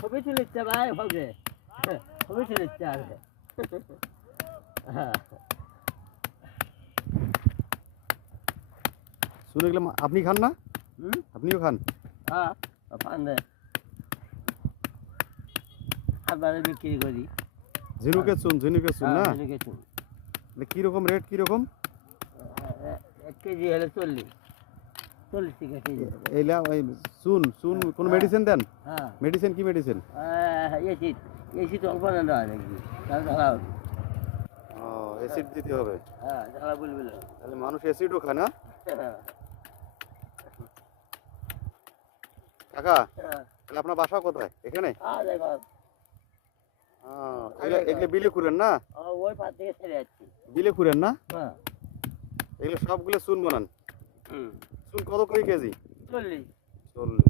হবে চলেছে ভাই হবে হবে চলেছে আর শুনে গেলাম আপনি খান না? আপনিও খান? হ্যাঁ পান দে আবার বিক্রি করি। ঝিনুকের চুন না? ঝিনুকের চুন কিরকম রেট কিরকম? 1 কেজি হলে 40 টাকা কেজি। এইলা ওই চুন কোন মেডিসিন দেন? হ্যাঁ মেডিসিন কি মেডিসিন? এসিড অল্প না দেওয়া নাকি তাহলে জ্বালা হবে। ও অ্যাসিড দিতে হবে। হ্যাঁ জ্বালা বলবে না। তাহলে মানুষ অ্যাসিডও খায় না? কাকা তাহলে আপনার বাসা কোথায়? এখানে? এগুলো বিলে করেন না? ওই পাশ থেকে ছেড়ে যাচ্ছি। বিলে করেন না? হ্যাঁ এগুলো সবগুলো চুন বানান? চুন কত করে কেজি? 40। 40।